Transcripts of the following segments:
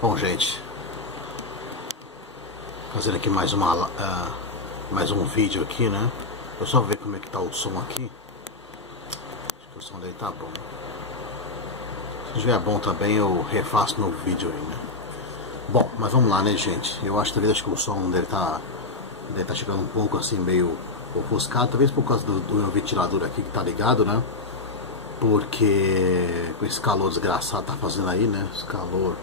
Bom, gente, fazendo aqui mais um vídeo aqui, né? Eu só ver como é que tá o som aqui. Acho que o som dele tá bom. Se estiver bom também, eu refaço meu vídeo aí, né? Bom, mas vamos lá, né, gente? Eu acho que o som dele tá chegando um pouco assim, meio ofuscado, talvez por causa do meu ventilador aqui que tá ligado, né? Porque com esse calor desgraçado tá fazendo aí, né? Esse calor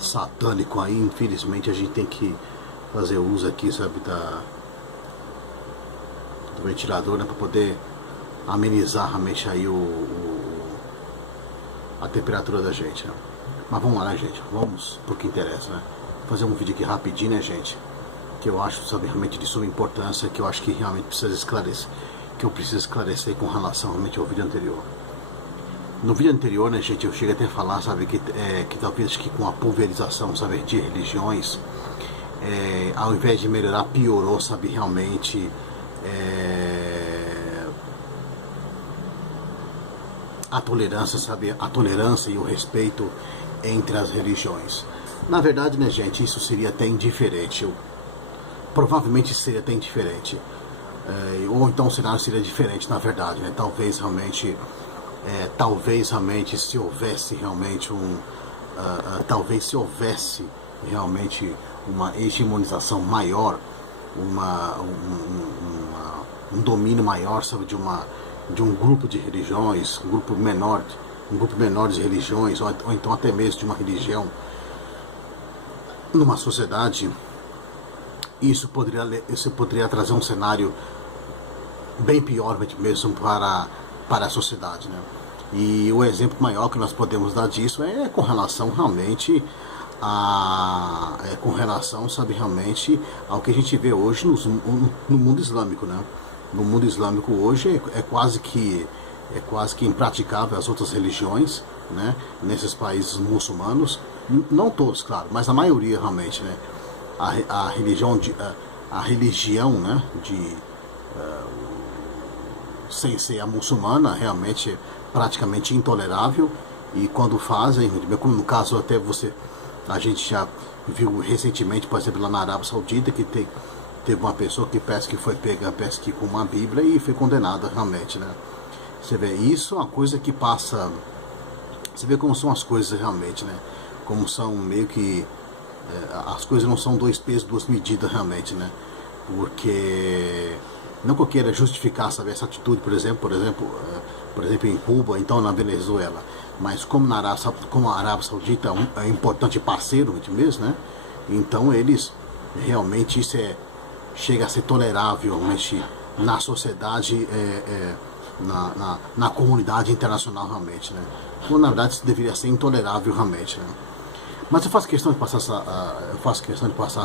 satânico aí, infelizmente a gente tem que fazer uso aqui, sabe, do ventilador, né, para poder amenizar realmente aí a temperatura da gente, né? Mas vamos lá, né, gente? Vamos pro que interessa, né? Fazer um vídeo aqui rapidinho, né, gente? Que eu acho, sabe, realmente de suma importância, que eu acho que realmente precisa esclarecer, que eu preciso esclarecer com relação realmente ao vídeo anterior. No vídeo anterior, né, gente, eu cheguei até a falar, sabe, que talvez que com a pulverização, sabe, de religiões, ao invés de melhorar, piorou, sabe, realmente a tolerância, sabe, a tolerância e o respeito entre as religiões. Na verdade, né, gente, isso seria até indiferente. Provavelmente seria até indiferente. Ou então o cenário seria diferente, na verdade, né? Talvez realmente se houvesse realmente uma hegemonização maior, um domínio maior sobre de um grupo de religiões, um grupo menor de religiões, ou então até mesmo de uma religião numa sociedade. Isso poderia trazer um cenário bem pior mesmo para a sociedade, né? E o exemplo maior que nós podemos dar disso é com relação realmente sabe, realmente ao que a gente vê hoje no mundo islâmico, né? No mundo islâmico hoje é quase que impraticável as outras religiões, né? Nesses países muçulmanos, não todos, claro, mas a maioria realmente, né? A religião, né, sem ser a muçulmana, realmente é praticamente intolerável. E quando fazem, como no caso até a gente já viu recentemente, por exemplo, lá na Arábia Saudita, que teve uma pessoa que parece que foi pega com uma Bíblia e foi condenada realmente, né? Você vê, isso é uma coisa que passa. Você vê como são as coisas realmente, né? Como são meio que as coisas não são dois pesos, duas medidas realmente, né? Porque não que eu queira justificar, sabe, essa atitude, por exemplo em Cuba, então na Venezuela, mas como a Arábia Saudita é um importante parceiro mesmo, né? Então eles realmente chega a ser tolerável realmente na sociedade, na comunidade internacional realmente, né? Quando na verdade isso deveria ser intolerável realmente, né? Mas eu faço questão de passar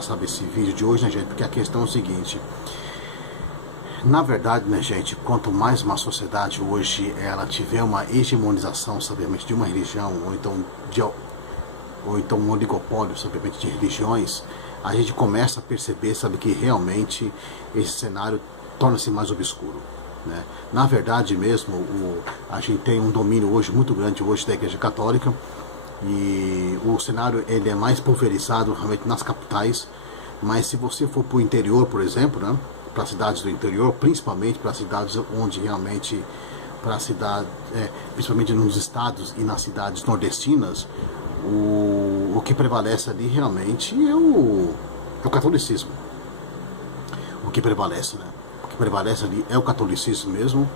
sabe, esse vídeo de hoje, né, gente? Porque a questão é o seguinte: na verdade, né, gente, quanto mais uma sociedade hoje ela tiver uma hegemonização, sabiamente, de uma religião, ou então um oligopólio, sabiamente, de religiões, a gente começa a perceber, sabe, que realmente esse cenário torna-se mais obscuro, né? Na verdade mesmo, a gente tem um domínio hoje muito grande hoje da Igreja Católica. E o cenário ele é mais pulverizado realmente nas capitais, mas se você for para o interior, por exemplo, né, para cidades do interior, principalmente para cidades onde realmente, principalmente nos estados e nas cidades nordestinas, o que prevalece ali realmente é o catolicismo. O que prevalece, né? O que prevalece ali é o catolicismo mesmo.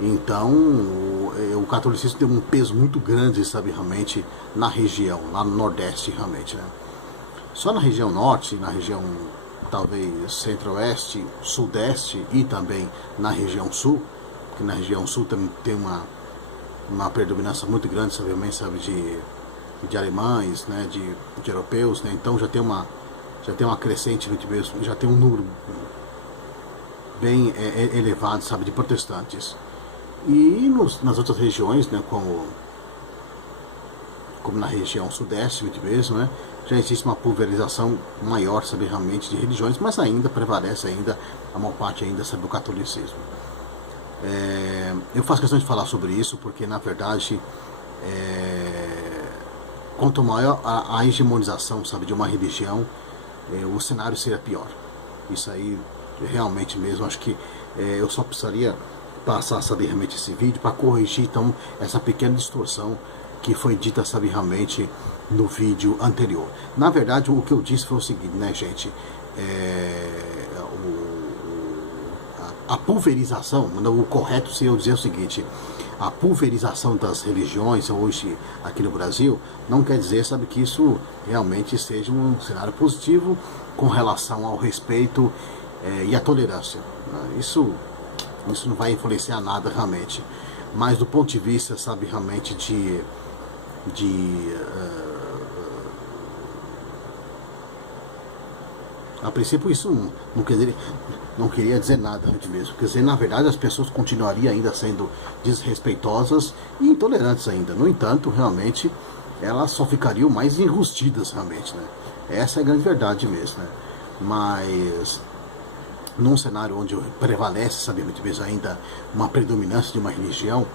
Então, o catolicismo tem um peso muito grande, sabe, realmente, na região, lá no Nordeste, realmente, né? Só na região Norte, na região, talvez, Centro-Oeste, Sudeste e também na região Sul, porque na região Sul também tem uma predominância muito grande, sabe, de alemães, né, de europeus, né? Então já tem uma crescente, já tem um número bem elevado, sabe, de protestantes. E nas outras regiões, né, como na região sudeste mesmo, né, já existe uma pulverização maior, sabe, realmente de religiões, mas ainda prevalece a maior parte ainda, sabe, o catolicismo. Eu faço questão de falar sobre isso porque, na verdade, quanto maior a hegemonização, sabe, de uma religião, o cenário seria pior. Isso aí, realmente mesmo, acho que eu só precisaria passar, sabe, realmente esse vídeo para corrigir, então, essa pequena distorção que foi dita, sabe, realmente no vídeo anterior. Na verdade, o que eu disse foi o seguinte, né, gente, a pulverização, o correto seria eu dizer o seguinte: a pulverização das religiões hoje aqui no Brasil não quer dizer, sabe, que isso realmente seja um cenário positivo com relação ao respeito e à tolerância. Isso não vai influenciar nada realmente. Mas do ponto de vista, sabe, realmente a princípio isso não queria dizer nada mesmo. Quer dizer, na verdade as pessoas continuariam ainda sendo desrespeitosas e intolerantes ainda. No entanto, realmente, elas só ficariam mais enrustidas realmente, né? Essa é a grande verdade mesmo, né? Mas num cenário onde prevalece, sabe, mesmo ainda uma predominância de uma religião,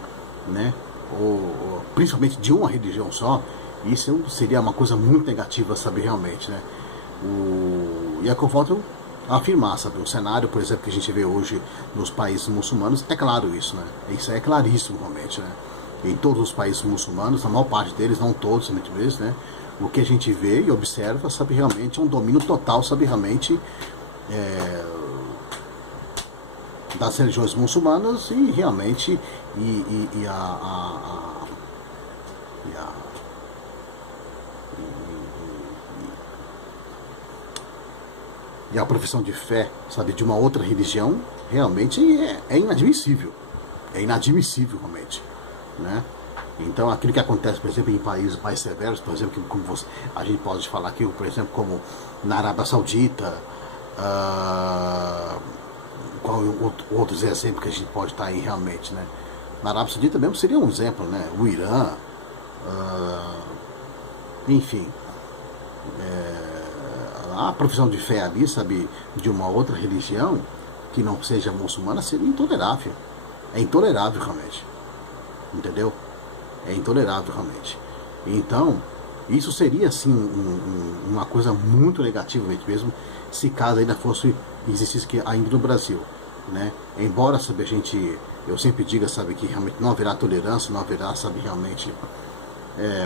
né? Ou principalmente de uma religião só, isso seria uma coisa muito negativa, sabe, realmente, né? E é que eu volto a afirmar, sabe, o cenário, por exemplo, que a gente vê hoje nos países muçulmanos, é claro isso, né? Isso é claríssimo realmente, né? Em todos os países muçulmanos, a maior parte deles, não todos, muitas vezes, né? O que a gente vê e observa, sabe, realmente é um domínio total, sabe, realmente das religiões muçulmanas e realmente e a profissão de fé, sabe, de uma outra religião, realmente é inadmissível. É inadmissível, realmente, né? Então, aquilo que acontece, por exemplo, em países mais severos, por exemplo, como a gente pode falar aqui, por exemplo, como na Arábia Saudita, qual outros exemplos que a gente pode estar aí realmente, né? Na Arábia Saudita mesmo seria um exemplo, né? O Irã, enfim, a profissão de fé ali, sabe, de uma outra religião que não seja muçulmana seria intolerável. É intolerável realmente, entendeu? É intolerável realmente. Então, isso seria assim uma coisa muito negativa mesmo, se caso ainda existisse ainda no Brasil, né? Embora, sabe, eu sempre diga, sabe, que realmente não haverá tolerância, não haverá, sabe, realmente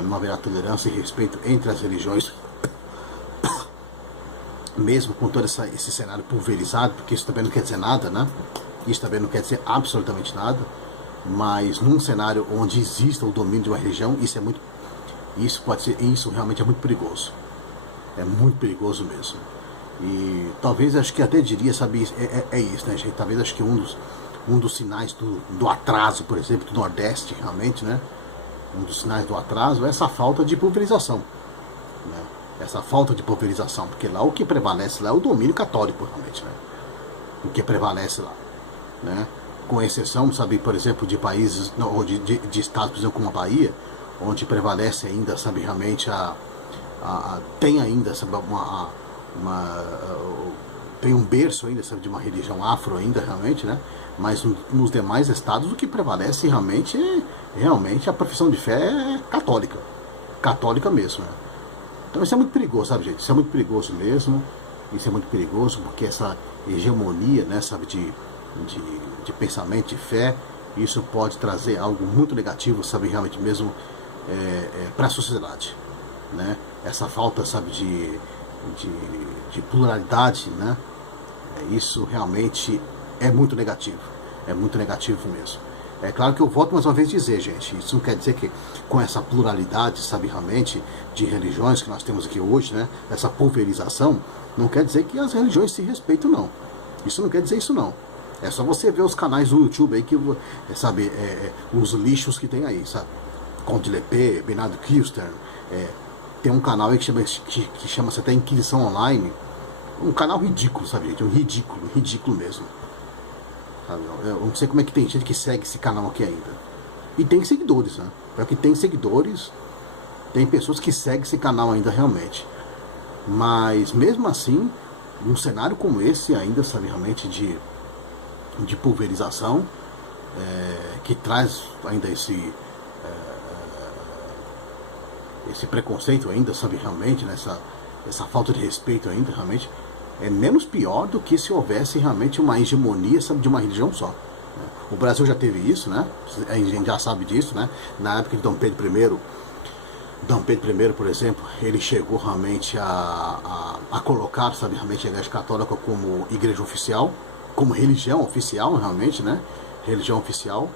não haverá tolerância e respeito entre as religiões, mesmo com todo esse cenário pulverizado, porque isso também não quer dizer nada, né? Isso também não quer dizer absolutamente nada, mas num cenário onde exista o domínio de uma religião, isso realmente é muito perigoso. É muito perigoso mesmo. E talvez, acho que até diria, sabe, é isso, né, gente? Talvez, acho que um dos sinais do atraso, por exemplo, do Nordeste, realmente, né? Um dos sinais do atraso é essa falta de pulverização, né? Essa falta de pulverização, porque lá o que prevalece lá é o domínio católico, realmente, né? O que prevalece lá, né? Com exceção, sabe, por exemplo, de países, ou de estados, por exemplo, como a Bahia, onde prevalece ainda, sabe, realmente tem ainda, sabe, tem um berço ainda, sabe, de uma religião afro ainda, realmente, né? Mas nos demais estados o que prevalece realmente a profissão de fé é católica mesmo, né? Então isso é muito perigoso, sabe, gente? Isso é muito perigoso mesmo. Isso é muito perigoso porque essa hegemonia, né, sabe, de pensamento, de fé, isso pode trazer algo muito negativo, sabe, realmente mesmo para a sociedade, né? Essa falta, sabe, de pluralidade, né? Isso realmente é muito negativo mesmo. É claro que eu volto mais uma vez dizer, gente, isso não quer dizer que com essa pluralidade, sabe, realmente, de religiões que nós temos aqui hoje, né, essa pulverização, não quer dizer que as religiões se respeitam, não. Isso não quer dizer isso, não. É só você ver os canais do YouTube aí, que, sabe, os lixos que tem aí, sabe? Conde Lepé, Bernardo Kirsten, tem um canal aí que chama-se até Inquisição Online, um canal ridículo, sabe, gente? Um ridículo mesmo. Sabe? Eu não sei como é que tem gente que segue esse canal aqui ainda. E tem seguidores, né? Porque tem seguidores, tem pessoas que seguem esse canal ainda realmente. Mas mesmo assim, num cenário como esse ainda, sabe, realmente de pulverização, que traz ainda esse preconceito ainda, sabe, realmente, nessa essa falta de respeito ainda, realmente, é menos pior do que se houvesse realmente uma hegemonia, sabe, de uma religião só. O Brasil já teve isso, né? A gente já sabe disso, né? Na época de Dom Pedro I, por exemplo, ele chegou realmente a colocar, sabe, realmente a Igreja Católica como igreja oficial, como religião oficial, realmente, né? Religião oficial.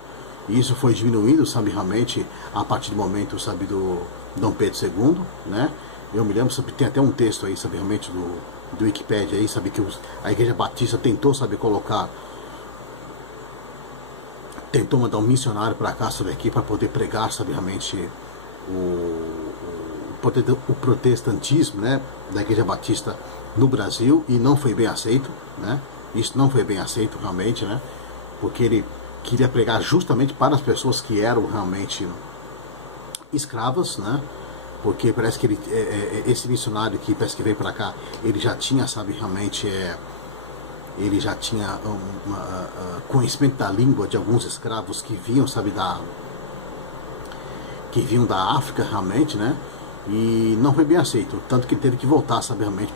E isso foi diminuindo, sabe, realmente, a partir do momento, sabe, do Dom Pedro II, né? Eu me lembro, sabe, tem até um texto aí, sabe, realmente, do Wikipedia aí, sabe, que a Igreja Batista tentou, sabe, tentou mandar um missionário para cá, sabe, aqui, para poder pregar, sabe, realmente, o protestantismo, né, da Igreja Batista no Brasil, e não foi bem aceito, né? Isso não foi bem aceito, realmente, né? Porque ele queria pregar justamente para as pessoas que eram realmente escravas, né? Porque parece que esse missionário que parece que veio para cá, ele já tinha, sabe, realmente, ele já tinha conhecimento da língua de alguns escravos que vinham, sabe, que vinham da África, realmente, né? E não foi bem aceito, tanto que ele teve que voltar, sabe, realmente,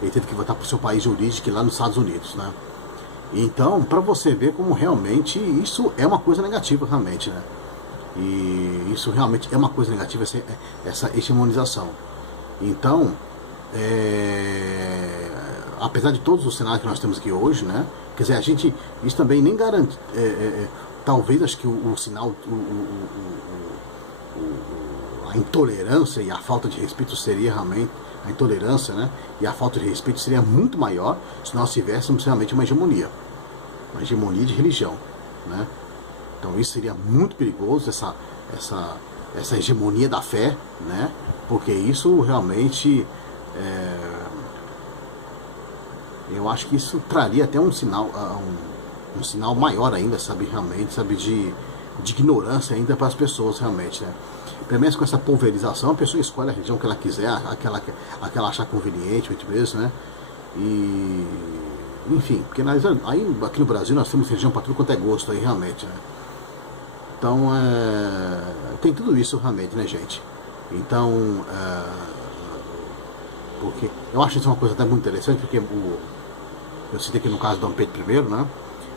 ele teve que voltar para o seu país de origem, lá nos Estados Unidos, né? Então, para você ver como realmente isso é uma coisa negativa, realmente, né? E isso realmente é uma coisa negativa, essa hegemonização. Então, apesar de todos os cenários que nós temos aqui hoje, né? Quer dizer, isso também nem garante, talvez, acho que o sinal, a intolerância e a falta de respeito seria realmente, a intolerância, né, e a falta de respeito seria muito maior se nós tivéssemos realmente uma hegemonia de religião, né? Então isso seria muito perigoso, essa hegemonia da fé, né? Porque isso realmente, eu acho que isso traria até um sinal maior ainda, sabe, realmente, sabe, de ignorância ainda para as pessoas, realmente, né? Pelo menos com essa pulverização, a pessoa escolhe a religião que ela quiser, aquela achar conveniente, mesmo, né? E, enfim, porque aí aqui no Brasil nós temos religião para tudo quanto é gosto aí, realmente, né? Então, tem tudo isso realmente, né, gente? Então, porque eu acho isso uma coisa até muito interessante, porque eu citei aqui no caso do Dom Pedro I, né?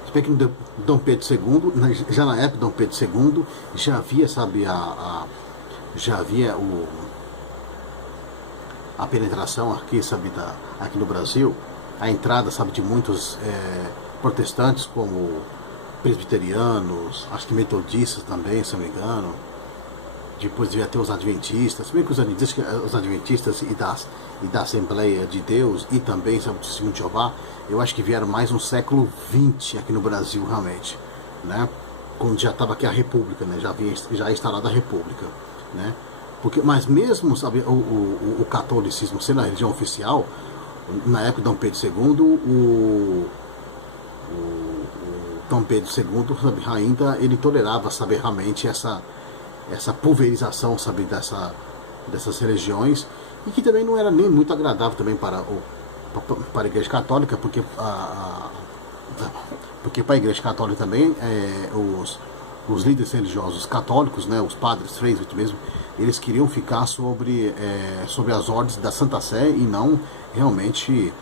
Se bem que no Dom Pedro II, já na época do Dom Pedro II, já havia, sabe, já havia a penetração aqui, sabe, aqui no Brasil, a entrada, sabe, de muitos protestantes, como presbiterianos, acho que metodistas também, se não me engano. Depois devia ter os adventistas, se bem que os adventistas e da Assembleia de Deus e também, sabe, do Testemunho de Jeová, eu acho que vieram mais no século XX aqui no Brasil, realmente, né? Quando já estava aqui a República, né? Já instalada a República, né? Mas mesmo, sabe, o catolicismo sendo a religião oficial, na época de Dom Pedro II, o Dom Pedro II, sabe, ainda ele tolerava, sabe, realmente essa pulverização, sabe, dessas religiões, e que também não era nem muito agradável também para a Igreja Católica, porque para a Igreja Católica também os líderes religiosos católicos, né, os padres, freis mesmo, eles queriam ficar sobre as ordens da Santa Sé e não realmente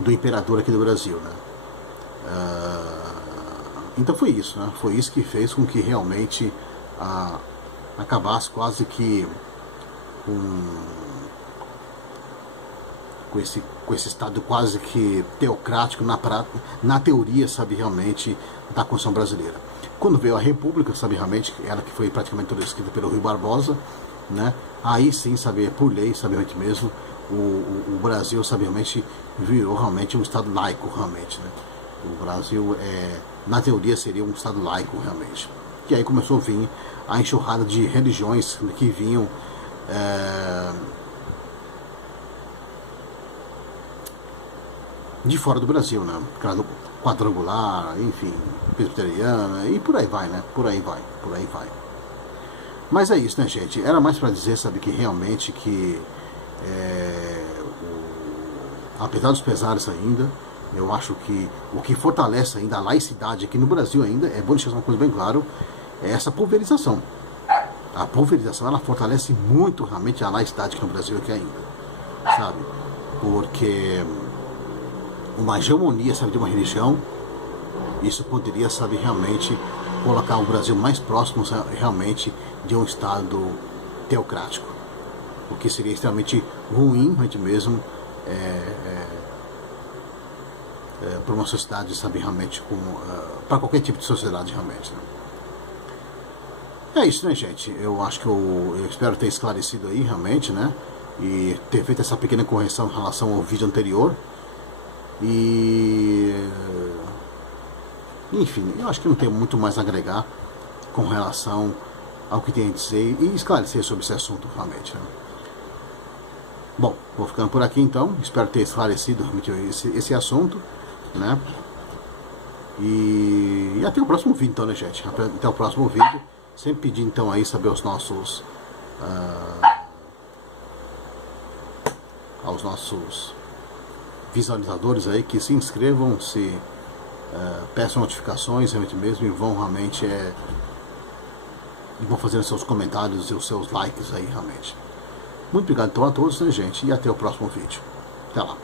do imperador aqui do Brasil, né? Então foi isso, né? Foi isso que fez com que realmente acabasse quase que com esse estado quase que teocrático na teoria, sabe, realmente, da Constituição brasileira. Quando veio a República, sabe, realmente, ela que foi praticamente toda escrita pelo Rui Barbosa, né? Aí sim, sabe, por lei, sabe, realmente mesmo, o Brasil, sabe, realmente virou realmente um estado laico, realmente, né? O Brasil, na teoria, seria um estado laico, realmente. E aí começou a vir a enxurrada de religiões que vinham de fora do Brasil, né? Quadrangular, enfim, presbiteriana, e por aí vai, né? Por aí vai. Mas é isso, né, gente? Era mais para dizer, sabe, que realmente que apesar dos pesares ainda, eu acho que o que fortalece ainda a laicidade aqui no Brasil ainda, é bom deixar uma coisa bem claro, é essa pulverização. A pulverização, ela fortalece muito realmente a laicidade aqui no Brasil aqui ainda, sabe? Porque uma hegemonia, sabe, de uma religião, isso poderia, sabe, realmente colocar o Brasil mais próximo realmente de um Estado teocrático, o que seria extremamente ruim, realmente mesmo, para uma sociedade, sabe, realmente, para qualquer tipo de sociedade, realmente, né? É isso, né, gente? Eu acho que eu espero ter esclarecido aí, realmente, né? E ter feito essa pequena correção em relação ao vídeo anterior. E... enfim, eu acho que não tem muito mais a agregar com relação ao que tem a dizer e esclarecer sobre esse assunto, realmente, né? Bom, vou ficando por aqui, então. Espero ter esclarecido realmente esse assunto, né? E até o próximo vídeo, então, né, gente? Até o próximo vídeo. Sempre pedir, então, aí, saber aos nossos visualizadores aí que se inscrevam, peçam notificações realmente mesmo e vão realmente e vão fazendo seus comentários e os seus likes aí realmente. Muito obrigado então a todos, né, gente? E até o próximo vídeo. Até lá.